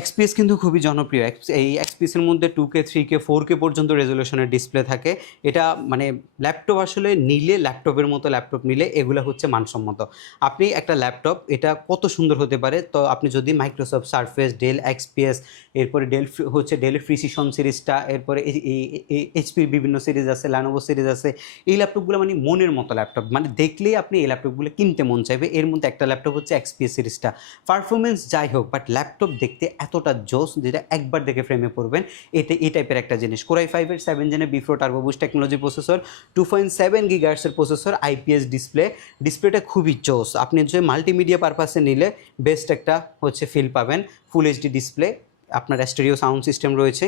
XPS কিন্তু খুবই জনপ্রিয়। এই এক্সপিএসের মধ্যে 2K 3K 4K পর্যন্ত রেজলিউশনের ডিসপ্লে থাকে। এটা মানে ল্যাপটপ আসলে নিলে ল্যাপটপের মতো ল্যাপটপ নিলে এগুলো হচ্ছে মানসম্মত। আপনি একটা ল্যাপটপ এটা কত সুন্দর হতে পারে, তো আপনি যদি মাইক্রোসফট সারফেস, ডেল এক্সপিএস, এরপরে ডেলের প্রিসিশন সিরিজটা, এরপরে এইচপির বিভিন্ন সিরিজ আছে, ল্যানোভো সিরিজ আছে, এই ল্যাপটপগুলো মানে মনের মতো ল্যাপটপ, মানে দেখলেই আপনি এই ল্যাপটপগুলো কিনতে মন চাইবে। এর মধ্যে একটা ল্যাপটপ হচ্ছে এক্সপিএস সিরিজটা। পারফরমেন্স যাই হোক, বাট ল্যাপটপ দেখতে এতটা জোস যেটা একবার দেখে ফ্রেমে পড়বেন। এই টাইপের একটা জিনিস। কোরাই 5-এর 7 জেনে বিফ্রো টার্বো বুস্ট টেকনোলজি প্রসেসর, 2.7 গিগাহার্টজের প্রসেসর, আইপিএস ডিসপ্লেটা খুবই জোস। আপনি যে মাল্টিমিডিয়া পারপাসে নিলে বেস্ট একটা হচ্ছে ফিল পাবেন। ফুল এইচডি ডিসপ্লে, আপনার স্টেরিও সাউন্ড সিস্টেম রয়েছে।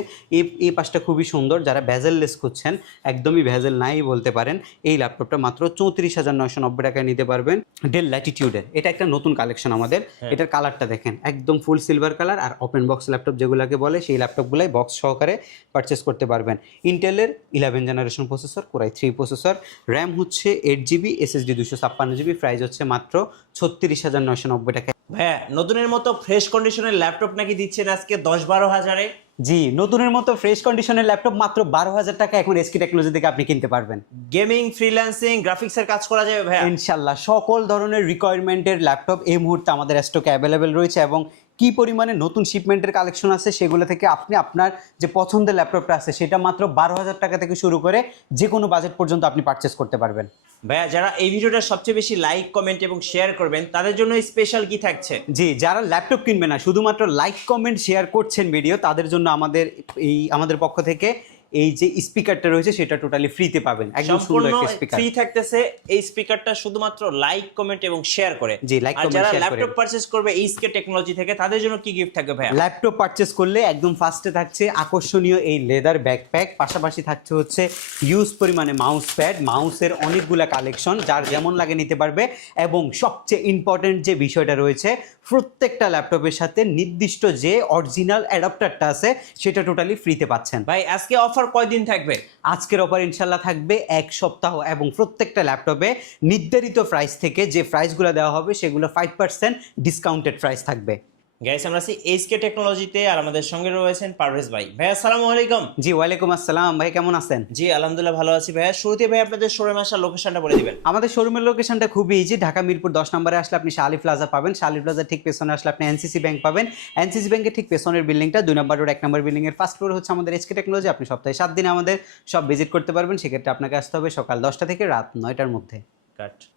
এই পাশটা খুবই সুন্দর। যারা ভেজেললেস খুঁজছেন, একদমই ভেজেল নাই বলতে পারেন, এই ল্যাপটপটা মাত্র 34,990 টাকায় নিতে পারবেন। ডেল ল্যাটিটিউডের এটা একটা নতুন কালেকশন আমাদের। এটার কালারটা দেখেন, একদম ফুল সিলভার কালার, আর ওপেন বক্স ল্যাপটপ যেগুলোকে বলে সেই ল্যাপটপগুলাই বক্স সহকারে পারচেস করতে পারবেন। ইন্টেলের 11 generation processor, core i 3 processor, RAM হচ্ছে 8GB, এসএসডি 256GB, প্রাইস হচ্ছে মাত্র 36,990 টাকা। ভাইয়া নতুনের মতো ফ্রেশ কন্ডিশনের ল্যাপটপ নাকি দিচ্ছেন আজকে 10-12 হাজারে? জি, নতুনের মতো ফ্রেশ কন্ডিশনের ল্যাপটপ মাত্র 12,000 টাকা এখন এসকে টেকনোলজি থেকে আপনি কিনতে পারবেন। গেমিং, ফ্রিল্যান্সিং, গ্রাফিক্সের কাজ করা যাবে ভাইয়া? ইনশাল্লাহ সকল ধরনের রিকোয়ারমেন্টের ল্যাপটপ এই মুহূর্তে আমাদের স্টকে অ্যাভেলেবেল রয়েছে, এবং কি পরিমাণে নতুন শিপমেন্টের কালেকশন আছে সেগুলো থেকে আপনি আপনার যে পছন্দের ল্যাপটপটা আছে সেটা মাত্র 12,000 টাকা থেকে শুরু করে যে কোনো বাজেট পর্যন্ত আপনি পারচেস করতে পারবেন। ভাইয়া যারা এই ভিডিওটা সবচেয়ে বেশি লাইক, কমেন্ট এবং শেয়ার করবেন তাদের জন্য স্পেশাল কি থাকছে? জি, যারা ল্যাপটপ কিনবে না, শুধুমাত্র লাইক কমেন্ট শেয়ার করছেন ভিডিও, তাদের জন্য আমাদের পক্ষ থেকে এই যে স্পিকারটা রয়েছে সেটা টোটালি ফ্রিতে পাবেন। একদম সুন্দর একটা স্পিকার ফ্রি থাকতেছে। এই স্পিকারটা শুধুমাত্র লাইক, কমেন্ট এবং শেয়ার করে। জি, লাইক আর কমেন্ট যারা শেয়ার করে ল্যাপটপ পারচেজ করবে এইচকে টেকনোলজি থেকে তাদের জন্য কি গিফট থাকবে ভাইয়া? ল্যাপটপ পারচেস করলে একদম ফার্স্টে থাকছে আকর্ষণীয় এই লেদার ব্যাকপ্যাক, পাশাপাশি থাকছে হচ্ছে হিউজ পরিমাণে মাউস প্যাড, মাউসের অনেকগুলা কালেকশন, যার যেমন লাগে নিতে পারবে। এবং সবচেয়ে ইম্পর্টেন্ট যে বিষয়টা রয়েছে, প্রত্যেকটা ল্যাপটপের সাথে নির্দিষ্ট যে অরিজিনাল অ্যাডাপ্টারটা আছে সেটা টোটালি ফ্রিতে পাচ্ছেন। ভাই আজকে অফার কয়দিন থাকবে? আজকের অফার ইনশাল্লাহ থাকবে 1 সপ্তাহ, এবং প্রত্যেকটা ল্যাপটপে নির্ধারিত প্রাইস থেকে যে প্রাইসগুলো দেওয়া হবে সেগুলো 5% ডিসকাউন্টেড প্রাইস থাকবে। গাইস আমরা আছি এইচকে টেকনোলজিতে, আর আমাদের সঙ্গে রয়েছেন পারভেজ ভাই। ভাই আসসালামু আলাইকুম। জি, ওয়ালাইকুম আসসালাম। ভাই কেমন আছেন? জি আলহামদুলিল্লাহ ভালো আছি ভাইয়া। শুরুতে ভাই আপনাদের শোরুমে আসার লোকেশনটা বলে দিবেন। আমাদের শোরুমের লোকেশনটা খুবই ইজি। ঢাকা মিরপুর 10 নম্বরে আসলে আপনি শাহ আলী প্লাজা পাবেন। শাহ আলী প্লাজার ঠিক পেছনে আসলে আপনি এনসিসি ব্যাংক পাবেন। এনসিসি ব্যাংকের ঠিক পেছনের বিল্ডিংটা 2 নম্বর রোড 1 নম্বর বিল্ডিং এর ফার্স্ট ফ্লোর হচ্ছে আমাদের এসকে টেকনোলজি। আপনি সপ্তাহে 7 দিন আমাদের সব ভিজিট করতে পারবেন। সেক্ষেত্রে আপনাকে আসতে হবে সকাল 10টা থেকে রাত 9টার মধ্যে।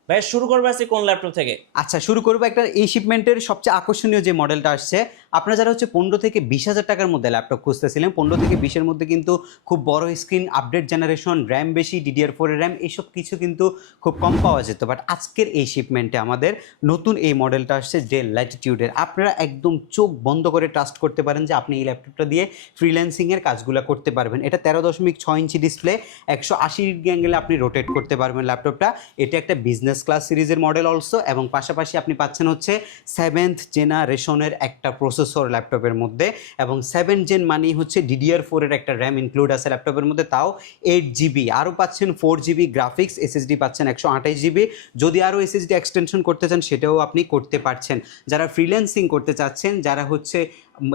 ভাই শুরু করবে আজকে কোন ল্যাপটপ থেকে? আচ্ছা, শুরু করবো একটা এই শিপমেন্টের সবচেয়ে আকর্ষণীয় যে মডেলটা আসছে। আপনারা যারা হচ্ছে 15 থেকে 20,000 টাকার মধ্যে ল্যাপটপ খুঁজতেছিলেন, 15 থেকে 20-এর মধ্যে কিন্তু খুব বড় স্ক্রিন, আপডেট জেনারেশন, র্যাম বেশি, DDR4 এর র্যাম, এইসব কিছু কিন্তু খুব কম পাওয়া যেত। বাট আজকের এই শিপমেন্টে আমাদের নতুন এই মডেলটা আসছে ডেল ল্যাটিটিউডের। আপনারা একদম চোখ বন্ধ করে ট্রাস্ট করতে পারেন যে আপনি এই ল্যাপটপটা দিয়ে ফ্রিল্যান্সিংয়ের কাজগুলো করতে পারবেন। এটা 13.6 ইঞ্চি ডিসপ্লে, 180 ডিগ্রি অ্যাঙ্গেলে আপনি রোটেট করতে পারবেন ল্যাপটপটা। এটা একটা বিজনেস ক্লাস সিরিজের মডেল অলসো, এবং পাশাপাশি আপনি পাচ্ছেন হচ্ছে 7th জেনারেশনের একটা প্রসেসর ল্যাপটপের মধ্যে, এবং 7 জেন মানেই হচ্ছে DDR4 এর একটা র্যাম ইনক্লুড আছে ল্যাপটপের মধ্যে, তাও 8GB। আরও পাচ্ছেন 4GB গ্রাফিক্স, SSD পাচ্ছেন 128GB। যদি আরও SSD এক্সটেনশন করতে চান সেটাও আপনি করতে পারছেন। যারা ফ্রিল্যান্সিং করতে চাচ্ছেন, যারা হচ্ছে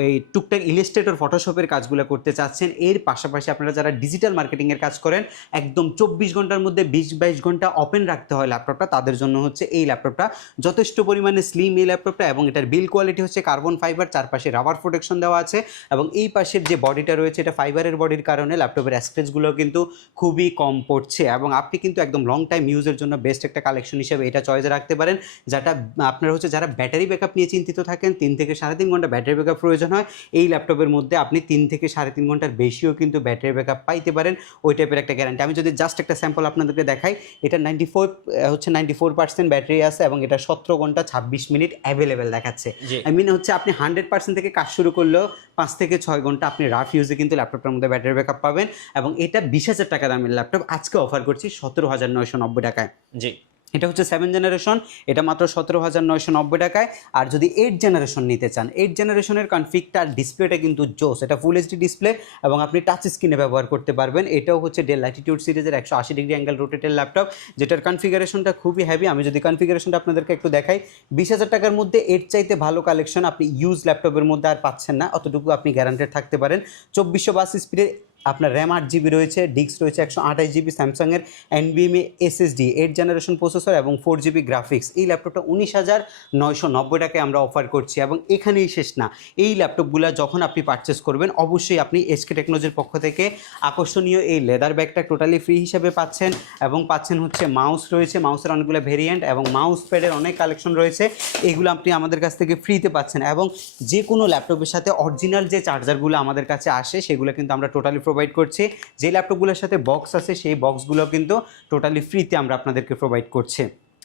এই টুকটাক ইলাস্ট্রেটর, ফটোশপের কাজগুলো করতে চাচ্ছেন, এর পাশাপাশি আপনারা যারা ডিজিটাল মার্কেটিংয়ের কাজ করেন, একদম 24 ঘন্টার মধ্যে 20-22 ঘন্টা ওপেন রাখতে হয় ল্যাপটপটা, তাদের জন্য হচ্ছে এই ল্যাপটপটা যথেষ্ট পরিমাণে স্লিম এই ল্যাপটপটা। এবং এটার বিল কোয়ালিটি হচ্ছে কার্বন ফাইবার, চারপাশে রাবার প্রোটেকশন দেওয়া আছে, এবং এই পাশের যে বডিটা রয়েছে এটা ফাইবারের বডির কারণে ল্যাপটপের স্ক্র্যাচগুলো কিন্তু খুবই কম পড়ছে। এবং আপনি কিন্তু একদম লং টাইম ইউজের জন্য বেস্ট একটা কালেকশন হিসেবে এটা চয়েসে রাখতে পারেন। যেটা আপনারা হচ্ছে যারা ব্যাটারি ব্যাকআপ নিয়ে চিন্তিত থাকেন, 3 থেকে 3.5 ঘন্টা ব্যাটারি ব্যাকআপ প্রয়োজন হয়, এই ল্যাপটপের মধ্যে আপনি 3 থেকে 3.5 ঘন্টার বেশিও কিন্তু ব্যাটারি ব্যাকআপ পাইতে পারেন। ওই টাইপের একটা গ্যারান্টি। আমি যদি জাস্ট একটা স্যাম্পল আপনাদেরকে দেখাই, এটা 94% ব্যাটারি আছে, এবং এটা 17 ঘন্টা 26 মিনিট অ্যাভেলেবেল দেখাচ্ছে। আই মিন হচ্ছে আপনি 100% থেকে কাজ শুরু করলেও 5 থেকে 6 ঘন্টা আপনি রাফ ইউজে কিন্তু ল্যাপটপটার মধ্যে ব্যাটারি ব্যাকআপ পাবেন। এবং এটা 20,000 টাকা দামের ল্যাপটপ আজকে অফার করছি 17,990 টাকায়। জি, এটা হচ্ছে 7 জেনারেশন, এটা মাত্র 17,990 টাকায়। আর যদি 8 জেনারেশন নিতে চান, 8 জেনারেশনের কনফিগটা ডিসপ্লেটা কিন্তু জোস, এটা ফুল এইচডি ডিসপ্লে এবং আপনি টাচ স্ক্রিনে ব্যবহার করতে পারবেন। এটাও হচ্ছে ডেল ল্যাটিটিউড সিরিজের 180 ডিগ্রি অ্যাঙ্গেল রোটেটের ল্যাপটপ, যেটার কনফিগারেশনটা খুবই হেভি। আমি যদি কনফিগারেশনটা আপনাদেরকে একটু দেখাই, 20,000 টাকার মধ্যে এর চাইতে ভালো কালেকশন আপনি ইউজ ল্যাপটপের মধ্যে আর পাচ্ছেন না, অতটুকু আপনি গ্যারান্টেড থাকতে পারেন। 2422 স্পিডের আপনার র্যাম 8 GB রয়েছে, ডিস্ক রয়েছে 128 GB, স্যামসাংয়ের NVMe SSD 8 জেনারেশন প্রসেসর এবং 4 GB গ্রাফিক্স। এই ল্যাপটপটা 19,990 টাকায় আমরা অফার করছি। এবং এখানেই শেষ না, এই ল্যাপটপগুলো যখন আপনি পারচেস করবেন অবশ্যই আপনি এসকে টেকনোলজির পক্ষ থেকে আকর্ষণীয় এই লেদার ব্যাগটা টোটালি ফ্রি হিসেবে পাচ্ছেন, এবং পাচ্ছেন হচ্ছে মাউস রয়েছে, মাউসের অনেকগুলো ভেরিয়েন্ট এবং মাউস প্যাডের অনেক কালেকশন রয়েছে, এগুলো আপনি আমাদের কাছ থেকে ফ্রিতে পাচ্ছেন। এবং যে কোনো ল্যাপটপের সাথে অরিজিনাল যে চার্জারগুলো আমাদের কাছে আসে সেগুলো কিন্তু আমরা টোটালি প্রোভাইড করছি। যে ল্যাপটপগুলোর সাথে বক্স আছে সেই বক্সগুলো কিন্তু টোটালি ফ্রিতে আমরা আপনাদেরকে প্রোভাইড করছি।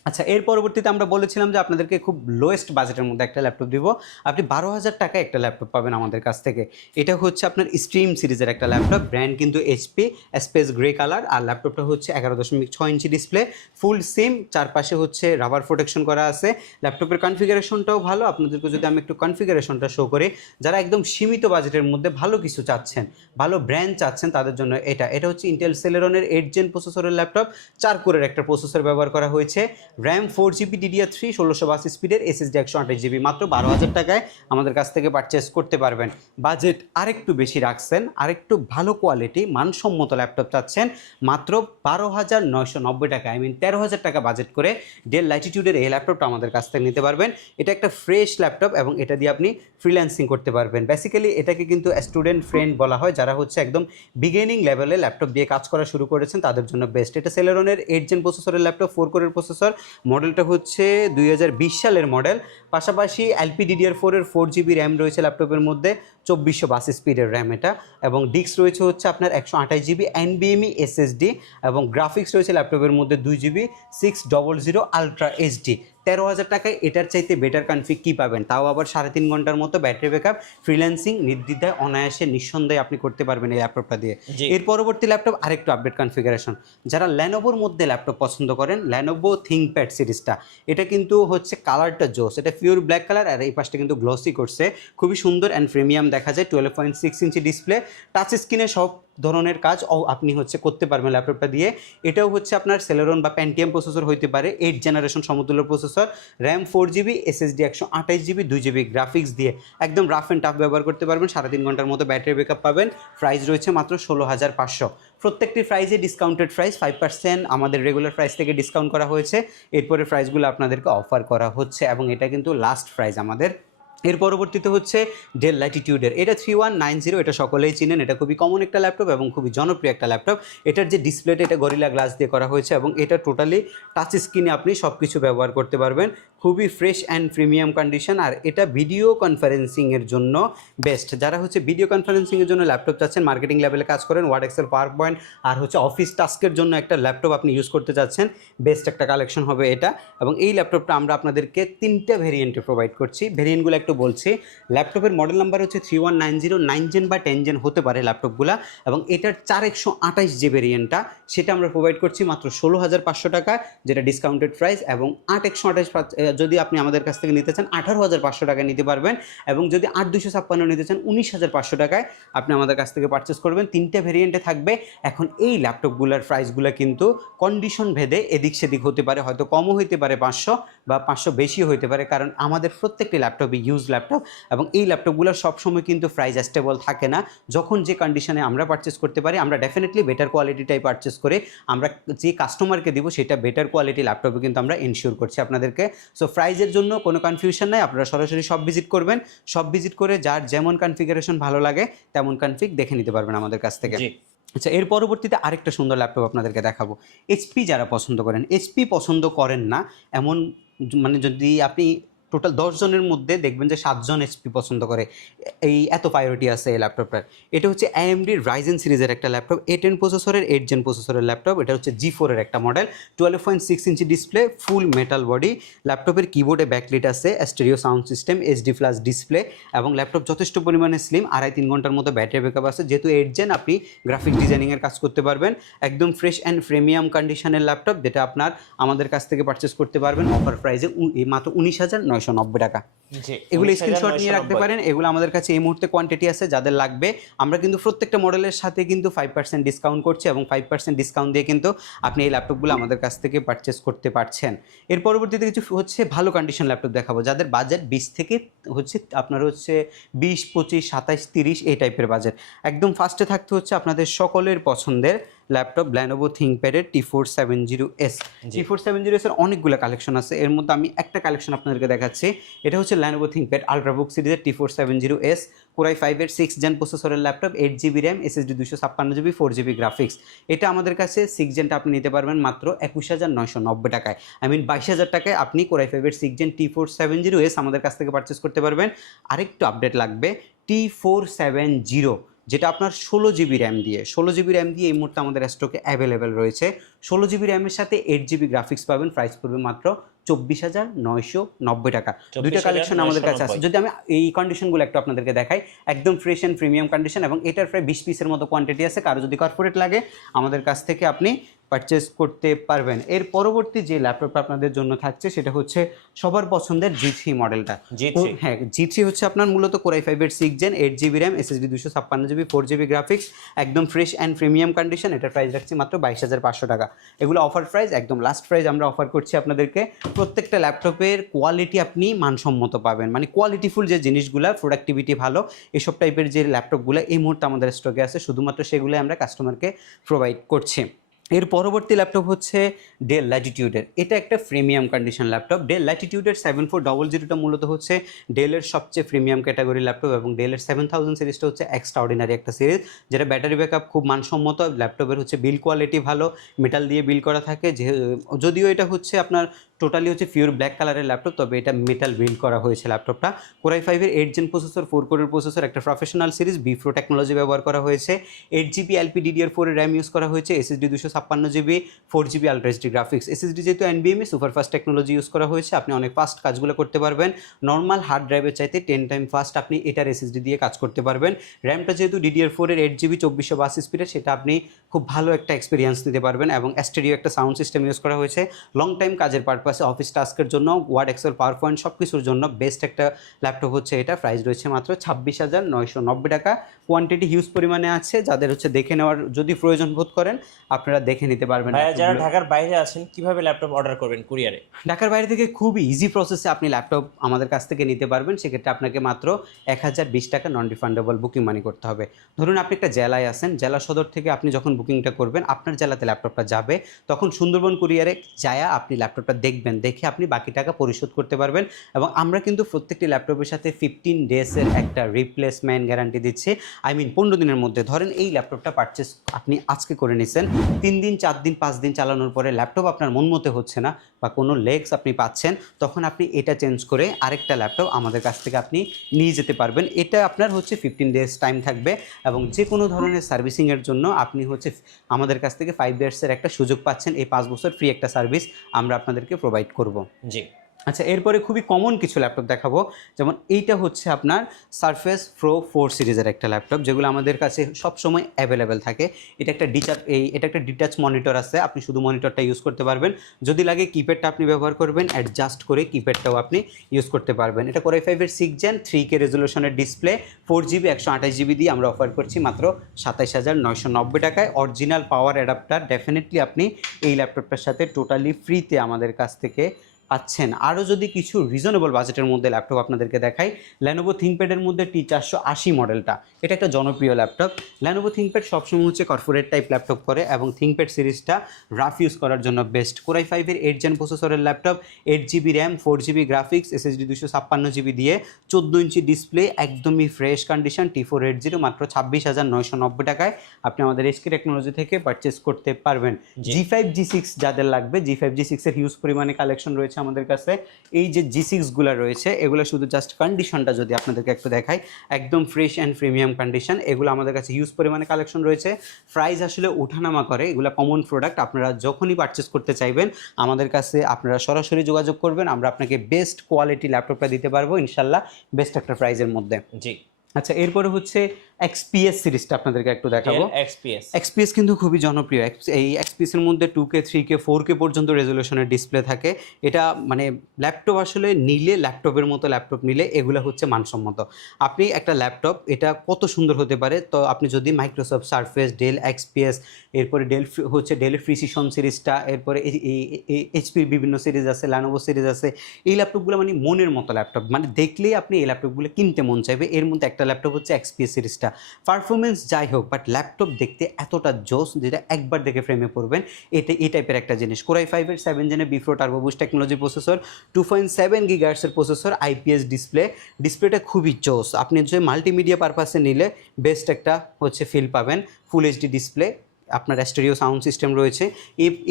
আচ্ছা, এর পরবর্তীতে আমরা বলেছিলাম যে আপনাদেরকে খুব লোয়েস্ট বাজেটের মধ্যে একটা ল্যাপটপ দিব। আপনি 12,000 টাকায় একটা ল্যাপটপ পাবেন আমাদের কাছ থেকে। এটা হচ্ছে আপনার স্ট্রিম সিরিজের একটা ল্যাপটপ, ব্র্যান্ড কিন্তু HP, স্পেস গ্রে কালার। আর ল্যাপটপটা হচ্ছে 11.6 ইঞ্চি ডিসপ্লে, ফুল সিম, চারপাশে হচ্ছে রাবার প্রোটেকশন করা আছে। ল্যাপটপের কনফিগারেশনটাও ভালো। আপনাদেরকে যদি আমি একটু কনফিগারেশনটা শো করি, যারা একদম সীমিত বাজেটের মধ্যে ভালো কিছু চাচ্ছেন, ভালো ব্র্যান্ড চাচ্ছেন, তাদের জন্য এটা হচ্ছে ইন্টেল সেলেরনের 8 জেন প্রসেসরের ল্যাপটপ, 4 কোরের একটা প্রসেসর ব্যবহার করা হয়েছে, র্যাম 4 GB DDR3, 1682 স্পিডের, SSD 128 GB। মাত্র 12,000 টাকায় আমাদের কাছ থেকে পারচেস করতে পারবেন। বাজেট আরেকটু বেশি রাখছেন, আরেকটু ভালো কোয়ালিটি মানসম্মত ল্যাপটপ চাচ্ছেন, মাত্র 12,990 টাকা, 13,000 টাকা বাজেট করে ডেল ল্যাটিটিউডের এই ল্যাপটপটা আমাদের কাছ থেকে নিতে পারবেন। এটা একটা ফ্রেশ ল্যাপটপ এবং এটা দিয়ে আপনি ফ্রিল্যান্সিং করতে পারবেন। বেসিক্যালি এটাকে কিন্তু স্টুডেন্ট ফ্রেন্ড বলা হয়, যারা হচ্ছে একদম বিগিনিং লেভেলে ল্যাপটপ দিয়ে কাজ করা শুরু করেছেন তাদের জন্য বেস্ট। এটা সেলেরনের 8 জেন প্রসেসরের ল্যাপটপ, 4 কোরের প্রসেসর, মডেলটা হচ্ছে 2020 সালের মডেল। পাশাপাশি LPDDR4 এর 4 GB র্যাম রয়েছে ল্যাপটপের মধ্যে, 2422 স্পিডের র্যাম এটা, এবং ডিস্ক রয়েছে হচ্ছে আপনার 128 GB NVMe SSD, এবং গ্রাফিক্স রয়েছে ল্যাপটপের মধ্যে 2 GB 600 আলট্রা HD। 13,000 টাকায় এটার চাইতে বেটার কনফিগ কী পাবেন, তাও আবার 3.5 ঘন্টার মতো ব্যাটারি ব্যাকআপ, ফ্রিল্যান্সিং নির্দ্বিধায় অনায়াসে নিঃসন্দেহে আপনি করতে পারবেন এই ল্যাপটপটা দিয়ে। এর পরবর্তী ল্যাপটপ আরেকটু আপডেট কনফিগারেশন। যারা ল্যানোভোর মধ্যে ল্যাপটপ পছন্দ করেন, ল্যানোভো থিংকপ্যাড সিরিজটা, এটা কিন্তু হচ্ছে কালারটা জোস, এটা পিওর ব্ল্যাক কালার, আর এই পাশটা কিন্তু গ্লসি করছে, খুবই সুন্দর অ্যান্ড প্রিমিয়াম দেখা যায়। 12.6 ইঞ্চি ডিসপ্লে, টাচ স্ক্রিনে সব ধরনের কাজ আপনি হচ্ছে করতে পারবেন ল্যাপটপটা দিয়ে। এটাও হচ্ছে আপনার সেলেরন বা প্যান্টিয়াম প্রসেসর হইতে পারে, 8 জেনারেশন সমতুল্য processor, RAM 4 GB, SSD 128 GB, 2 GB graphics দিয়ে একদম রাফ অ্যান্ড টাফ ব্যবহার করতে পারবেন। 3.5 ঘন্টার মতো ব্যাটারি ব্যাকআপ পাবেন। প্রাইস রয়েছে মাত্র 16,500। প্রত্যেকটি প্রাইসে ডিসকাউন্টেড প্রাইস, 5% আমাদের রেগুলার প্রাইস থেকে ডিসকাউন্ট করা হয়েছে। এরপরে প্রাইসগুলো আপনাদেরকে অফার করা হচ্ছে এবং এটা কিন্তু লাস্ট প্রাইস আমাদের। এর পরবর্তীতে হচ্ছে ডেল ল্যাটিটিউডের, এটা 3190, এটা সকলেই চিনেন, এটা খুবই কমন একটা ল্যাপটপ এবং খুবই জনপ্রিয় একটা ল্যাপটপ। এটার যে ডিসপ্লেটা, এটা গরিলা গ্লাস দিয়ে করা হয়েছে এবং এটা টোটালি টাচ স্ক্রিনে আপনি সব কিছু ব্যবহার করতে পারবেন, খুবই ফ্রেশ অ্যান্ড প্রিমিয়াম কন্ডিশন। আর এটা ভিডিও কনফারেন্সিংয়ের জন্য বেস্ট। যারা হচ্ছে ভিডিও কনফারেন্সিংয়ের জন্য ল্যাপটপ চাচ্ছেন, মার্কেটিং লেভেলে কাজ করেন, ওয়ার্ড, এক্সেল, পাওয়ার পয়েন্ট আর হচ্ছে অফিস টাস্কের জন্য একটা ল্যাপটপ আপনি ইউজ করতে চাচ্ছেন, বেস্ট একটা কালেকশন হবে এটা। এবং এই ল্যাপটপটা আমরা আপনাদেরকে 3টা ভেরিয়েন্টে প্রোভাইড করছি। ভেরিয়েন্টগুলো একটু বলছি। ল্যাপটপের মডেল নাম্বার হচ্ছে 3190, 9 জেন বা 10 জেন হতে পারে ল্যাপটপগুলো, এবং এটার 4128 যে ভেরিয়েন্টটা সেটা আমরা প্রোভাইড করছি মাত্র 16,500 টাকা, যেটা ডিসকাউন্টেড প্রাইস। এবং 8128 যদি আপনি আমাদের কাছ থেকে নিতে চান 18,500 টাকায় নিতে পারবেন, এবং যদি 8256 নিতে চান 19,500 টাকায় আপনি আমাদের কাছ থেকে পারচেস করবেন। 3টে ভেরিয়েন্টে থাকবে। এখন এই ল্যাপটপগুলোর প্রাইসগুলো কিন্তু কন্ডিশন ভেদে এদিক সেদিক হতে পারে, হয়তো কমও হইতে পারে 500 বা 500 বেশিও হইতে পারে, কারণ আমাদের প্রত্যেকটি ল্যাপটপই ইউজ ল্যাপটপ এবং এই ল্যাপটপগুলোর সবসময় কিন্তু প্রাইস স্টেবল থাকে না। যখন যে কন্ডিশনে আমরা পারচেস করতে পারি, আমরা ডেফিনেটলি বেটার কোয়ালিটিটাই পারচেস করে আমরা যে কাস্টমারকে দিব সেটা বেটার কোয়ালিটি ল্যাপটপে কিন্তু আমরা এনশিওর করছি আপনাদেরকে। সো প্রাইজের জন্য কোনো কনফিউশন নাই, আপনারা সরাসরি সব ভিজিট করবেন, সব ভিজিট করে যার যেমন কনফিগারেশন ভালো লাগে তেমন কনফিগ দেখে নিতে পারবেন আমাদের কাছ থেকে। আচ্ছা, এর পরবর্তীতে আরেকটা সুন্দর ল্যাপটপ আপনাদেরকে দেখাবো। HP যারা পছন্দ করেন, HP পছন্দ করেন না এমন, মানে যদি আপনি টোটাল 10 জনের মধ্যে দেখবেন যে 7 জন এইচপি পছন্দ করে, এই এত প্রায়োরিটি আছে এই ল্যাপটপটার। এটা হচ্ছে AMD Ryzen সিরিজের একটা ল্যাপটপ, A10 প্রসেসরের 8 জেন প্রসেসরের ল্যাপটপ। এটা হচ্ছে G4 এর একটা মডেল, 12.6 ইঞ্চি ডিসপ্লে, ফুল মেটাল বডি। ল্যাপটপের কিবোর্ডে ব্যাকলিট আছে, stereo sound system, HD flash display, এবং ল্যাপটপ যথেষ্ট পরিমাণে স্লিম, 2.5-3 ঘন্টার মতো ব্যাটারি ব্যাকআপ আছে। যেহেতু 8 জেন, আপনি গ্রাফিক ডিজাইনিংয়ের কাজ করতে পারবেন। একদম ফ্রেশ অ্যান্ড প্রিমিয়াম কন্ডিশনের ল্যাপটপ, যেটা আপনার আমাদের কাছ থেকে পারচেস করতে পারবেন অফার প্রাইসে মাত্র 19,990 টাকা। এগুলো স্ক্রিনশট নিয়ে রাখতে পারেন, এগুলো আমাদের কাছে এই মুহূর্তে কোয়ান্টিটি আছে, যাদের লাগবে। আমরা কিন্তু প্রত্যেকটা মডেলের সাথে কিন্তু 5% ডিসকাউন্ট করছি, এবং 5% ডিসকাউন্ট দিয়ে কিন্তু আপনি এই ল্যাপটপগুলো আমাদের কাছ থেকে পারচেস করতে পারছেন। এর পরবর্তীতে কিছু হচ্ছে ভালো কন্ডিশন ল্যাপটপ দেখাবো, যাদের বাজেট 20 থেকে হচ্ছে আপনার হচ্ছে 20, 25, 27, 30 এই টাইপের বাজেট। একদম ফার্স্টে থাকতে হচ্ছে আপনাদের সকলের পছন্দের ল্যাপটপ Lenovo ThinkPad-এর T470S। T470S এর অনেকগুলো কালেকশন আছে, এর মধ্যে আমি একটা কালেকশন আপনাদেরকে দেখাচ্ছি। এটা হচ্ছে Lenovo ThinkPad Ultrabook সিরিজের T470S, Core i5-এর 6 জেন প্রসেসরের laptop, 8GB RAM, SSD 256GB, 4GB graphics. এটা আমাদের কাছে 6 জেনটা আপনি নিতে পারবেন মাত্র 21,990 টাকায়। 22,000 টাকায় আপনি Core i5-এর 6 জেন T470S আমাদের কাছ থেকে পারচেস করতে পারবেন। আরেকটু আপডেট লাগবে, T470, যেটা আপনার 16GB র্যাম দিয়ে, 16GB র্যাম দিয়ে এই মুহূর্তে আমাদের স্টকে অ্যাভেলেবেল রয়েছে। 16GB র্যামের সাথে 8GB গ্রাফিক্স পাবেন, প্রাইস পড়বে মাত্র 24,990 টাকা। দুইটা কালেকশন আমাদের কাছে আছে। যদি আমি এই কন্ডিশনগুলো একটু আপনাদেরকে দেখাই, একদম ফ্রেশ অ্যান্ড প্রিমিয়াম কন্ডিশন, এবং এটার প্রায় 20 পিসের মতো কোয়ান্টিটি আছে। কারো যদি কর্পোরেট লাগে আমাদের কাছ থেকে আপনি পারচেস করতে পারবেন। এর পরবর্তী যে ল্যাপটপটা আপনাদের জন্য থাকছে সেটা হচ্ছে সবার পছন্দের G3 মডেলটা। হ্যাঁ, G3 হচ্ছে আপনার মূলত Core i5-এর 6 gen, 8GB RAM, SSD 256GB, 4GB graphics, একদম ফ্রেশ অ্যান্ড প্রিমিয়াম কন্ডিশন। এটার প্রাইস রাখছি মাত্র 22,500 টাকা। এগুলো অফার প্রাইস, একদম লাস্ট প্রাইস আমরা অফার করছি আপনাদেরকে। প্রত্যেকটা ল্যাপটপের কোয়ালিটি আপনি মানসম্মত পাবেন, মানে কোয়ালিটিফুল যে জিনিসগুলো, প্রোডাক্টিভিটি ভালো, এসব টাইপের যে ল্যাপটপগুলো এই মুহূর্তে আমাদের স্টকে আছে, শুধুমাত্র সেগুলো আমরা কাস্টমারকে প্রোভাইড করছি। এর পরবর্তী ল্যাপটপ হচ্ছে ডেল ল্যাটিটিউডের। এটা একটা প্রিমিয়াম কন্ডিশন ল্যাপটপ। ডেল ল্যাটিটিউডের 7400টা মূলত হচ্ছে ডেলের সবচেয়ে প্রিমিয়াম ক্যাটাগরি ল্যাপটপ, এবং ডেলের 7000 সিরিজটা হচ্ছে এক্সট্রাঅর্ডিনারি একটা সিরিজ, যেটা ব্যাটারি ব্যাকআপ খুব মানসম্মত। ল্যাপটপের হচ্ছে বিল্ড কোয়ালিটি ভালো, মেটাল দিয়ে বিল্ড করা থাকে। যদিও এটা হচ্ছে আপনার টোটালি হচ্ছে পিওর ব্ল্যাক কালারের ল্যাপটপ, তবে এটা মেটাল বিল্ড করা হয়েছে ল্যাপটপটা। Core i5-এর 8 জেন প্রসেসর, 4 কোরের প্রসেসর, একটা প্রফেশনাল সিরিজ, B-Pro টেকনোলজি ব্যবহার করা হয়েছে। 8GB LPDDR4 এর র্যাম ইউজ করা হয়েছে, SSD 256GB, 4GB ultra HD graphics. SSD যেহেতু NVMe সুপারফাস্ট টেকনোলজি ইউজ করা হয়েছে, আপনি অনেক ফাস্ট কাজগুলো করতে পারবেন। নর্মাল হার্ড ড্রাইভের চাইতে 10 টাইম ফাস্ট আপনি এটার SSD দিয়ে কাজ করতে পারবেন। র্যামটা যেহেতু DDR4 এর 8GB 2482 স্পিডের, সেটা আপনি খুব ভালো একটা এক্সপিরিয়েন্স নিতে পারবেন। এবং স্টেরিও একটা সাউন্ড সিস্টেম ইউজ করা হয়েছে। লং টাইম কাজের পারপাসে, অফিস টাস্কের জন্য, ওয়ার্ড, এক্সেল, পাওয়ার পয়েন্ট সব কিছুর জন্য বেস্ট একটা ল্যাপটপ হচ্ছে এটা। প্রাইস রয়েছে মাত্র 26,990 টাকা। কোয়ান্টিটি হিউজ পরিমাণে আছে, যাদের হচ্ছে দেখে নেওয়ার যদি প্রয়োজন বোধ করেন আপনারা দেখে নিতে পারবেন। যারা ঢাকার বাইরে আছেন কিভাবে ল্যাপটপ অর্ডার করবেন কুরিয়ারে? ঢাকার বাইরে থেকে খুবই ইজি প্রসেসে আপনি ল্যাপটপ আমাদের কাছ থেকে নিতে পারবেন। সেক্ষেত্রে আপনাকে মাত্র 1020 টাকা নন রিফান্ডেবল বুকিং মানি করতে হবে। ধরুন আপনি একটা জেলায় আছেন, জেলা সদর থেকে আপনি যখন বুকিংটা করবেন, আপনার জেলাতে ল্যাপটপটা যাবে, তখন সুন্দরবন কুরিয়ারে যায়া আপনি ল্যাপটপটা দেখবেন, দেখে আপনি বাকি টাকা পরিশোধ করতে পারবেন। এবং আমরা কিন্তু প্রত্যেকটি ল্যাপটপের সাথে 15 ডেজের একটা রিপ্লেসমেন্ট গ্যারান্টি দিচ্ছি। 15 দিনের মধ্যে, ধরেন এই ল্যাপটপটা পারচেস আপনি আজকে করে নিছেন, 3 দিন, 4 দিন, 5 দিন চালানোর পরে ল্যাপটপ আপনার মন মতো হচ্ছে না বা কোনো লেগস আপনি পাচ্ছেন, তখন আপনি এটা চেঞ্জ করে আরেকটা ল্যাপটপ আমাদের কাছ থেকে আপনি নিয়ে যেতে পারবেন। এটা আপনার হচ্ছে 15 ডেজ টাইম থাকবে, এবং যে কোনো ধরনের সার্ভিসিংয়ের জন্য আপনি হচ্ছে আমাদের কাছ থেকে 5 ইয়ার্সের একটা সুযোগ পাচ্ছেন। এই 5 বছর ফ্রি একটা সার্ভিস আমরা আপনাদেরকে প্রোভাইড করব। জি। আচ্ছা, এরপরে খুবই কমন কিছু ল্যাপটপ দেখাবো। যেমন এইটা হচ্ছে আপনার Surface Pro 4 সিরিজের একটা ল্যাপটপ, যেগুলো আমাদের কাছে সবসময় অ্যাভেলেবেল থাকে। এটা একটা ডিটাচ মনিটর আছে, আপনি শুধু মনিটরটা ইউজ করতে পারবেন। যদি লাগে কিপ্যাডটা আপনি ব্যবহার করবেন, অ্যাডজাস্ট করে কিপ্যাডটাও আপনি ইউজ করতে পারবেন। এটা Core i5-এর 6 জেন 3K রেজলিউশনের ডিসপ্লে, 4GB 128GB দিয়ে আমরা অফার করছি মাত্র 27,990 টাকায়। অরিজিনাল পাওয়ার অ্যাডাপ্টার ডেফিনেটলি আপনি এই ল্যাপটপটার সাথে টোটালি ফ্রিতে আমাদের কাছ থেকে পাচ্ছেন। আরও যদি কিছু রিজনেবল বাজেটের মধ্যে ল্যাপটপ আপনাদেরকে দেখাই, Lenovo ThinkPad-এর মধ্যে T480 মডেলটা, এটা একটা জনপ্রিয় ল্যাপটপ। Lenovo ThinkPad সবসময় হচ্ছে কর্পোরেট টাইপ ল্যাপটপ করে, এবং ThinkPad সিরিজটা রাফ ইউজ করার জন্য বেস্ট। Core i5-এর 8 জেন প্রসেসরের laptop, 8GB RAM, 4GB graphics, SSD 256GB দিয়ে, 14 ইঞ্চি ডিসপ্লে, একদমই ফ্রেশ কন্ডিশন, T480 মাত্র 26,990 টাকায় আপনি আমাদের HK টেকনোলজি থেকে পারচেস করতে পারবেন। G5 G6 যাদের লাগবে, G5 G6 এর হিউজ পরিমাণে কালেকশন রয়েছে হচ্ছে আমাদের কাছে এই যে G6গুলো রয়েছে এগুলো শুধু জাস্ট কন্ডিশনটা যদি আপনাদেরকে একটু দেখাই, একদম ফ্রেশ অ্যান্ড প্রিমিয়াম কন্ডিশন। এগুলো আমাদের কাছে হিউজ পরিমাণে কালেকশন রয়েছে। প্রাইস আসলে ওঠানামা করে, এগুলো কমন প্রোডাক্ট। আপনারা যখনই পারচেস করতে চাইবেন আমাদের কাছে আপনারা সরাসরি যোগাযোগ করবেন, আমরা আপনাকে বেস্ট কোয়ালিটি ল্যাপটপটা দিতে পারবো ইনশাল্লাহ বেস্ট একটা প্রাইজের মধ্যে। জি। আচ্ছা, এরপরে হচ্ছে XPS সিরিজটা আপনাদেরকে একটু দেখাবো। XPS কিন্তু খুবই জনপ্রিয়। এই XPS এর মধ্যে 2K 3K 4K পর্যন্ত রেজলিউশনের ডিসপ্লে থাকে। এটা মানে ল্যাপটপ আসলে নিলে, ল্যাপটপের মতো ল্যাপটপ নিলে এগুলো হচ্ছে মানসম্মত। আপনি একটা ল্যাপটপ এটা কত সুন্দর হতে পারে, তো আপনি যদি মাইক্রোসফট সারফেস, ডেল XPS, এরপরে ডেলের প্রিসিশন সিরিজটা, এরপরে HP বিভিন্ন সিরিজ আছে, ল্যানোভো সিরিজ আছে, এই ল্যাপটপগুলো মানে মনের মতো ল্যাপটপ, মানে দেখলেই আপনি এই ল্যাপটপগুলো কিনতে মন চাইবে। এর মধ্যে একটা ল্যাপটপ হচ্ছে XPS সিরিজটা। পারফরমেন্স যাই হোক, বাট ল্যাপটপ দেখতে এতটা জোস যেটা একবার দেখে ফ্রেমে পড়বেন। এই টাইপের একটা জিনিস। Core i5-এর 7 জেনের B4 turbo boost technology processor, 2.7 GHz processor, IPS ডিসপ্লেটা খুবই জোস। আপনি যে মাল্টিমিডিয়া পারপাসে নিলে বেস্ট একটা হচ্ছে ফিল পাবেন। ফুল এইচডি ডিসপ্লে, আপনার স্টেরিও সাউন্ড সিস্টেম রয়েছে।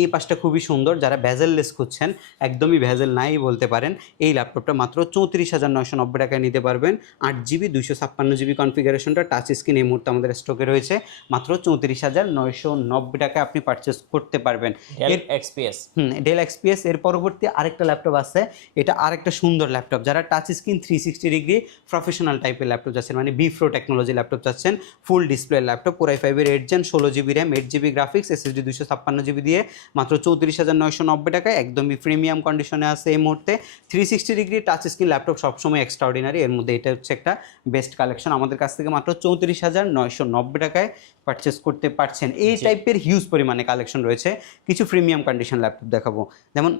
এই পাশটা খুবই সুন্দর। যারা ভেজেললেস খুঁজছেন, একদমই ভেজেল নাই বলতে পারেন, এই ল্যাপটপটা মাত্র 34,990 টাকায় নিতে পারবেন। 8GB 256GB কনফিগারেশনটা, টাচ স্ক্রিন এই মুহূর্তে আমাদের স্টকে রয়েছে। মাত্র 34,990 টাকায় আপনি পারচেস করতে পারবেন ডেল XPS। এর পরবর্তী আরেকটা ল্যাপটপ আছে, এটা আরেকটা সুন্দর ল্যাপটপ। যারা টাচ স্ক্রিন 360 ডিগ্রি প্রফেশনাল টাইপের ল্যাপটপ চাচ্ছেন, মানে B4 টেকনোলজি ল্যাপটপ চাচ্ছেন, ফুল ডিসপ্লে ল্যাপটপ, Core i5-এর 8 gen 16GB RAM, 8GB graphics, SSD 256GB দিয়ে মাত্র 34,990 টাকায় একদমই প্রিমিয়াম কন্ডিশনে আছে এই মুহূর্তে। 360 ডিগ্রি টাচ স্ক্রিন ল্যাপটপ সবসময় এক্সট্রাঅর্ডিনারি, এর মধ্যে এটা হচ্ছে একটা বেস্ট কালেকশন। আমাদের কাছ থেকে মাত্র 34,990 টাকায় পারচেস করতে পারছেন। এই টাইপের হিউজ পরিমাণে কালেকশন রয়েছে। কিছু প্রিমিয়াম কন্ডিশন ল্যাপটপ দেখাবো, যেমন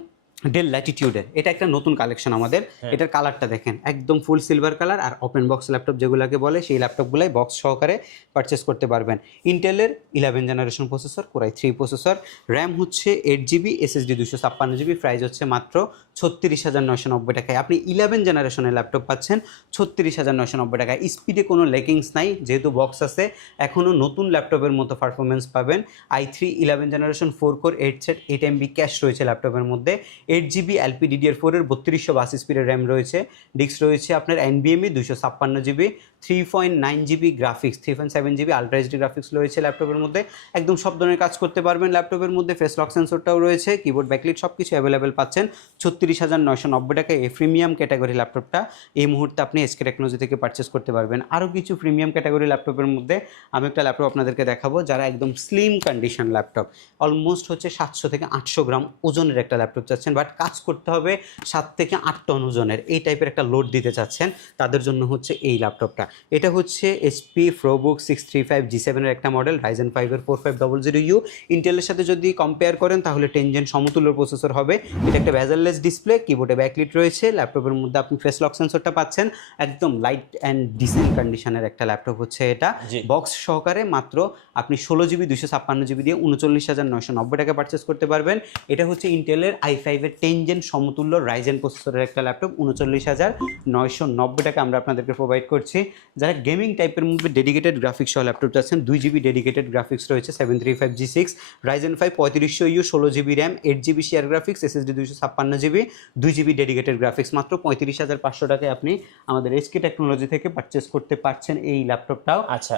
ডেল ল্যাটিটিউডের, এটা একটা নতুন কালেকশন আমাদের। এটার কালারটা দেখেন, একদম ফুল সিলভার কালার, আর ওপেন বক্স ল্যাপটপ যেগুলোকে বলে সেই ল্যাপটপগুলাই বক্স সহকারে পারচেস করতে পারবেন। ইন্টেলের 11 generation processor, Core i3 processor, RAM হচ্ছে 8GB, SSD 256GB, প্রাইস হচ্ছে মাত্র 36,990 টাকায়। আপনি 11 জেনারেশনের ল্যাপটপ পাচ্ছেন 36,990 টাকায়। স্পিডে কোনো লেকিংস নাই, যেহেতু বক্স আছে, এখনও নতুন ল্যাপটপের মতো পারফরমেন্স পাবেন। i3 11 generation 4 core 8 set 8 MB cash রয়েছে ল্যাপটপের মধ্যে। 8GB LPDDR4-এর 3200 স্পিডের র্যাম রয়েছে। ডিস্ক রয়েছে আপনার NVMe 256GB, 3.9GB graphics, 3.7GB ultra HD graphics রয়েছে ল্যাপটপের মধ্যে। একদম সব ধরনের কাজ করতে পারবেন ল্যাপটপের মধ্যে। ফেস লক সেন্সরটাও রয়েছে, কিবোর্ড ব্যাকলিট সব কিছু অ্যাভেলেবেল পাচ্ছেন 36,990 টাকায়। এই প্রিমিয়াম ক্যাটাগরি ল্যাপটপটা এই মুহূর্তে আপনি SK টেকনোলজি থেকে পারচেস করতে পারবেন। আরও কিছু প্রিমিয়াম ক্যাটাগরি ল্যাপটপের মধ্যে আমি একটা ল্যাপটপ আপনাদেরকে দেখাবো, যারা একদম স্লিম কন্ডিশন ল্যাপটপ, অলমোস্ট হচ্ছে 700 থেকে 800 গ্রাম ওজনের একটা ল্যাপটপ চাচ্ছেন, বাট কাজ করতে হবে 7 থেকে 8 টন ওজনের, এই টাইপের একটা লোড দিতে চাচ্ছেন, তাদের জন্য হচ্ছে এই ল্যাপটপটা। এটা হচ্ছে HP ProBook 635 G7-এর একটা মডেল, Ryzen 5-এর 4500U। ইন্টেলের সাথে যদি কম্পেয়ার করেন তাহলে 10 জেন সমতুল্য প্রসেসর হবে। এটা একটা ভেজেললেস ডিসপ্লে, কিবোর্ডে ব্যাকলিট রয়েছে, ল্যাপটপের মধ্যে আপনি ফেস লক সেন্সরটা পাচ্ছেন। একদম লাইট অ্যান্ড ডিসেন্ট কন্ডিশনের একটা ল্যাপটপ হচ্ছে এটা, বক্স সহকারে। মাত্র আপনি 16GB 256GB দিয়ে 39,990 টাকা পারচেস করতে পারবেন। এটা হচ্ছে ইন্টেলের i5-এর 10 জেন সমতুল্য রাইজেন প্রসেসরের একটা ল্যাপটপ, 39,990 টাকা আমরা আপনাদেরকে প্রোভাইড করছি। যারা গেমিং টাইপের মধ্যে ডেডিকেটেড গ্রাফিক্স সহ ল্যাপটপ চাচ্ছেন, 2GB ডেডিকেটেড গ্রাফিক্স রয়েছে, 735G6, Ryzen 5 3500U, 16GB RAM, 8GB share graphics, SSD 256GB, 2GB dedicated graphics. মাত্র 35,500 টাকায় আপনি আমাদের SK টেকনোলজি থেকে পারচেস করতে পারছেন এই ল্যাপটপটাও। আচ্ছা,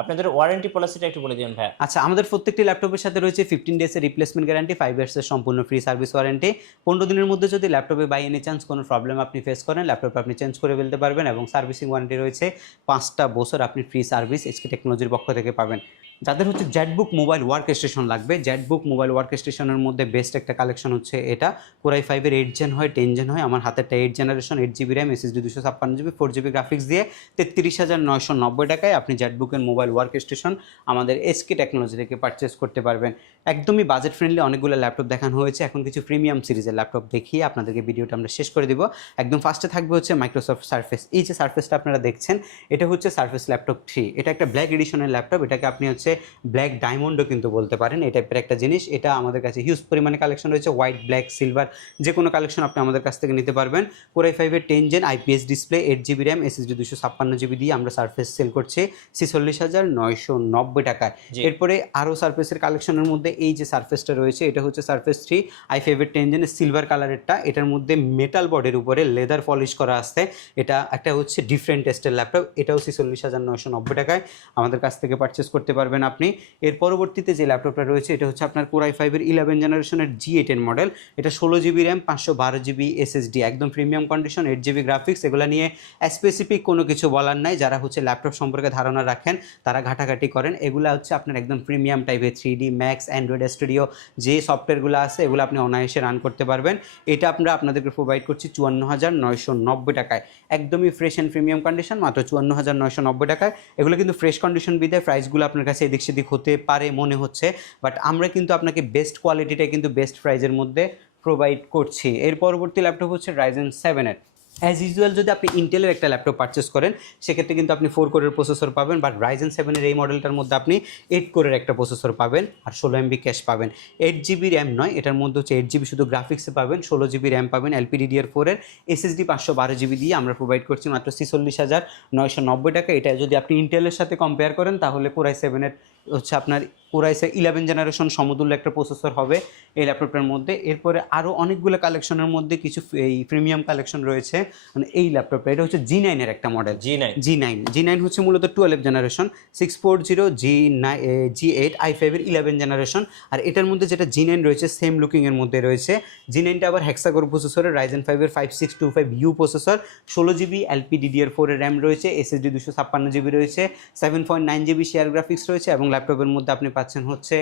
আপনাদের ওয়ারেন্টি পলিসিটা একটু বলে দিন ভাই। আচ্ছা, আমাদের প্রত্যেকটি ল্যাপটপের সাথে রয়েছে 15 ডেজের রিপ্লেসমেন্ট গ্যারান্টি, 5 ইয়ার্সের সম্পূর্ণ ফ্রি সার্ভিস ওয়ারেন্টি। 15 দিনের মধ্যে যদি ল্যাপটপে বাই এনি চান্স কোনো প্রবলেম আপনি ফেস করেন, ল্যাপটপ আপনি চেঞ্জ করে ফেলতে পারবেন, এবং সার্ভিসিং ওয়ারেন্টি রয়েছে 5টা বছর আপনি ফ্রি সার্ভিস SK টেকনোলজির পক্ষ থেকে পাবেন। যাদের হচ্ছে জেটবুক মোবাইল ওয়ার্ক স্টেশন লাগবে, জেটবুক মোবাইল ওয়ার্ক স্টেশনের মধ্যে বেস্ট একটা কালেকশন হচ্ছে এটা। Core i5-এর 8 জেন হয়, 10 জেন হয়, আমার হাতেরটা 8 generation, 8GB RAM, SSD 256GB, 4GB graphics দিয়ে 33,990 টাকায় আপনি জেটবুকের মোবাইল ওয়ার্ক স্টেশন আমাদের SK টেকনোলজি থেকে পারচেস করতে পারবেন। একদমই বাজেট ফ্রেন্ডলি অনেকগুলো ল্যাপটপ দেখানো হয়েছে, এখন কিছু প্রিমিয়াম সিরিজের ল্যাপটপ দেখিয়ে আপনাদেরকে ভিডিওটা আমরা শেষ করে দিব। একদম ফার্স্টে থাকবে হচ্ছে মাইক্রোসফট সারফেস। এই যে সারফেসটা আপনারা দেখছেন, এটা হচ্ছে সারফেস ল্যাপটপ 3। এটা একটা ব্ল্যাক এডিশনের ল্যাপটপ, এটাকে আপনি হচ্ছে হচ্ছে ব্ল্যাক ডায়মন্ডও কিন্তু বলতে পারেন, এই টাইপের একটা জিনিস। এটা আমাদের কাছে হিউজ পরিমাণে কালেকশন রয়েছে, হোয়াইট, ব্ল্যাক, সিলভার, যে কোনো কালেকশন আপনি আমাদের কাছ থেকে নিতে পারবেন। Core i5 এর 10 gen IPS display, 8GB RAM, SSD 256GB দিয়ে আমরা সারফেস সেল করছি 46,990 টাকায়। এরপরে আরও সারফেসের কালেকশনের মধ্যে এই যে সারফেসটা রয়েছে, এটা হচ্ছে সারফেস 3 i5 এর 10 জেনের সিলভার কালারেরটা। এটার মধ্যে মেটাল বডির উপরে লেদার পলিশ করা আছে। এটা একটা হচ্ছে ডিফারেন্ট টেস্টের ল্যাপটপ, এটাও 46,990 টাকায় আমাদের কাছ থেকে পারচেস করতে পারবেন আপনি। এর পরবর্তীতে যে ল্যাপটপটা রয়েছে এটা হচ্ছে আপনার Core i5 এর 11 জেনারেশনের G8 এর মডেল। এটা 16GB র্যাম, 512GB SSD, একদম প্রিমিয়াম কন্ডিশন, 8GB গ্রাফিক্স। এগুলো নিয়ে স্পেসিফিক কোনো কিছু বলার নাই। যারা হচ্ছে ল্যাপটপ সম্পর্কে ধারণা রাখেন তারা ঘাটাঘাটি করেন। এগুলো হচ্ছে আপনার একদম প্রিমিয়াম টাইপের 3D Max, অ্যান্ড্রয়েড স্টুডিও যে সফটওয়্যারগুলো আছে এগুলো আপনি অনায়াসে রান করতে পারবেন। এটা আমরা আপনাদেরকে প্রোভাইড করছি 54,990 টাকায়, একদমই ফ্রেশ অ্যান্ড প্রিমিয়াম কন্ডিশন, মাত্র 54,990 টাকায়। এগুলো কিন্তু ফ্রেশ কন্ডিশন বিদায় প্রাইসগুলো আপনার কাছে এদিক সেদিক হতে পারে মনে হচ্ছে, বাট আমরা কিন্তু আপনাকে বেস্ট কোয়ালিটিটা কিন্তু বেস্ট প্রাইজের মধ্যে প্রোভাইড করছি। এর পরবর্তী ল্যাপটপ হচ্ছে Ryzen 7 এর। অ্যাজ ইউজুয়াল যদি আপনি ইন্টেলের একটা ল্যাপটপ পারচেস করেন সেক্ষেত্রে কিন্তু আপনি 4 কোরের প্রসেসর পাবেন, বাট Ryzen 7 এর এই মডেলটার মধ্যে আপনি 8 কোরের একটা প্রসেসর পাবেন আর 16MB ক্যাশ পাবেন। 8GB র্যাম নয়, এটার মধ্যে হচ্ছে 8GB শুধু গ্রাফিক্সে পাবেন, 16GB র্যাম পাবেন, LPDDR4 এর, SSD 512GB দিয়ে আমরা প্রোভাইড করছি মাত্র 46,990 টাকা। এটা যদি আপনি ইন্টেলের সাথে কম্পেয়ার করেন তাহলে Core i7 এর হচ্ছে আপনার Core i7 11 জেনারেশন সমতুল্য একটা প্রসেসর হবে এই ল্যাপটপটার মধ্যে। এরপরে আরও অনেকগুলো কালেকশনের মধ্যে কিছু এই প্রিমিয়াম কালেকশন রয়েছে মানে এই ল্যাপটপটা। এটা হচ্ছে G9 এর একটা মডেল। G9 হচ্ছে মূলত 12 জেনারেশন, 640 G8 i5 এর 11 জেনারেশন। আর এটার মধ্যে যেটা G9 রয়েছে সেম লুকিংয়ের মধ্যে রয়েছে। G9টা আবার হেক্সাকোর প্রসেসরের, Ryzen 5 এর 5625U প্রসেসর, 16GB LPDDR4 এর র্যাম রয়েছে, SSD 256GB রয়েছে, 7.9GB শেয়ার গ্রাফিক্স রয়েছে এবং ল্যাপটপের মধ্যে আপনি পাচ্ছেন হচ্ছে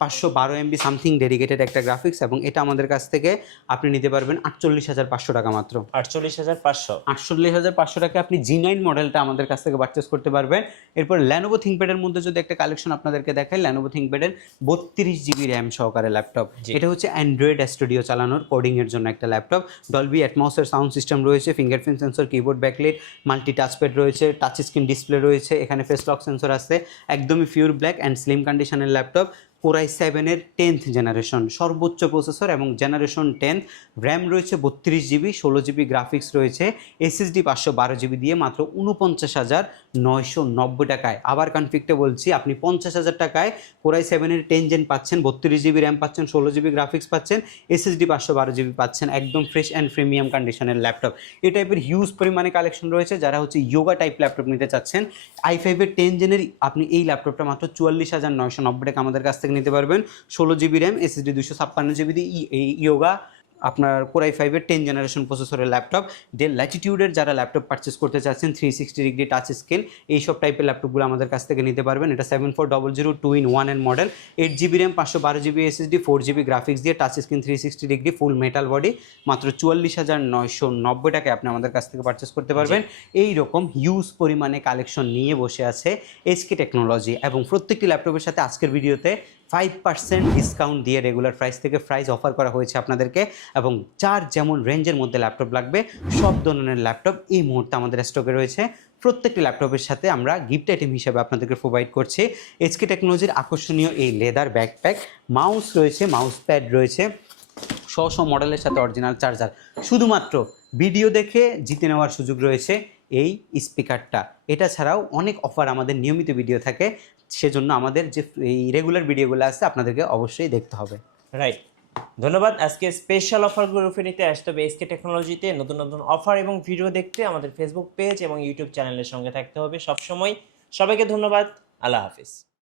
512MB সামথিং ডেডিকেটেড একটা গ্রাফিক্স। এবং এটা আমাদের কাছ থেকে আপনি নিতে পারবেন 48,500 টাকা মাত্র। 48,500 টাকা আপনি G9 মডেলটা আমাদের কাছ থেকে পারচেস করতে পারবেন। এরপর Lenovo ThinkPad এর মধ্যে যদি একটা কালেকশন আপনাদেরকে দেখাই, Lenovo ThinkPad এর 32GB র্যাম সহকারে ল্যাপটপ। এটা হচ্ছে অ্যান্ড্রয়েড স্টুডিও চালানোর কোডিং এর জন্য একটা ল্যাপটপ। ডলবি অ্যাটমসের সাউন্ড সিস্টেম রয়েছে, fingerprint sensor, keyboard backlight, multi touchpad রয়েছে, টাচ স্ক্রিন ডিসপ্লে রয়েছে, এখানে ফেস লক সেন্সর আছে, একদমই পিওর ব্ল্যাক অ্যান্ড স্লিম কন্ডিশনের ল্যাপটপ। Core i7 এর 10th জেনারেশন সর্বোচ্চ প্রসেসর এবং জেনারেশন 10, র্যাম রয়েছে 32GB, 16GB গ্রাফিক্স রয়েছে, SSD 512GB দিয়ে মাত্র 49,990 টাকায়। আবার কনফিগটা বলছি, আপনি 50,000 টাকায় Core i7 এর 10 জেন পাচ্ছেন, 32GB র্যাম পাচ্ছেন, 16GB গ্রাফিক্স পাচ্ছেন, SSD 512GB পাচ্ছেন, একদম ফ্রেশ অ্যান্ড প্রিমিয়াম কন্ডিশনের ল্যাপটপ। এই টাইপের হিউজ পরিমাণে কালেকশন রয়েছে। যারা হচ্ছে ইয়োগা টাইপ ল্যাপটপ নিতে চাচ্ছেন, i5 এর 10 জেনের আপনি এই ল্যাপটপটা মাত্র 44,990 টাকা আমাদের কাছ থেকে নিতে পারবেন। 16GB র্যাম, SSD 256GB দিয়ে ইয়োগা আপনার Core i5 এর 10 জেনারেশন প্রসেসরের ল্যাপটপ। ডেল ল্যাটিটিউডের যারা ল্যাপটপ পারচেস করতে চাচ্ছেন 360 ডিগ্রি টাচ স্ক্রিন এইসব টাইপের ল্যাপটপগুলো আমাদের কাছ থেকে নিতে পারবেন। এটা 7400 2-in-1 এর model, 8GB RAM, 512GB SSD, 4GB graphics দিয়ে touch screen, 360 degree full metal body, মাত্র 44,990 টাকায় আপনি আমাদের কাছ থেকে পারচেস করতে পারবেন। এই রকম হিউজ পরিমাণে কালেকশন নিয়ে বসে আছে SK টেকনোলজি এবং প্রত্যেকটি ল্যাপটপের সাথে আজকের ভিডিওতে 5% ডিসকাউন্ট দিয়ে রেগুলার প্রাইস থেকে প্রাইস অফার করা হয়েছে আপনাদেরকে। এবং যার যেমন রেঞ্জের মধ্যে ল্যাপটপ লাগবে সব ধরনের ল্যাপটপ এই মুহূর্তে আমাদের স্টকে রয়েছে। প্রত্যেকটি ল্যাপটপের সাথে আমরা গিফট আইটেম হিসেবে আপনাদেরকে প্রোভাইড করছি SK টেকনোলজির আকর্ষণীয় এই লেদার ব্যাকপ্যাক, মাউস রয়েছে, মাউস প্যাড রয়েছে, মডেলের সাথে অরিজিনাল চার্জার। শুধুমাত্র ভিডিও দেখে জিতে নেওয়ার সুযোগ রয়েছে এই স্পিকারটা। এটা ছাড়াও অনেক অফার আমাদের নিয়মিত ভিডিও থাকে, সেজন্য আমাদের যে এই রেগুলার ভিডিওগুলো আছে আপনাদেরকে অবশ্যই দেখতে হবে। রাইট, ধন্যবাদ। আজকে স্পেশাল অফারগুলো নিতে আসতে হবে SK টেকনোলজিতে। নতুন নতুন অফার এবং ভিডিও দেখতে আমাদের ফেসবুক পেজ এবং ইউটিউব চ্যানেলের সঙ্গে থাকতে হবে সবসময়। সবাইকে ধন্যবাদ, আল্লাহ হাফিজ।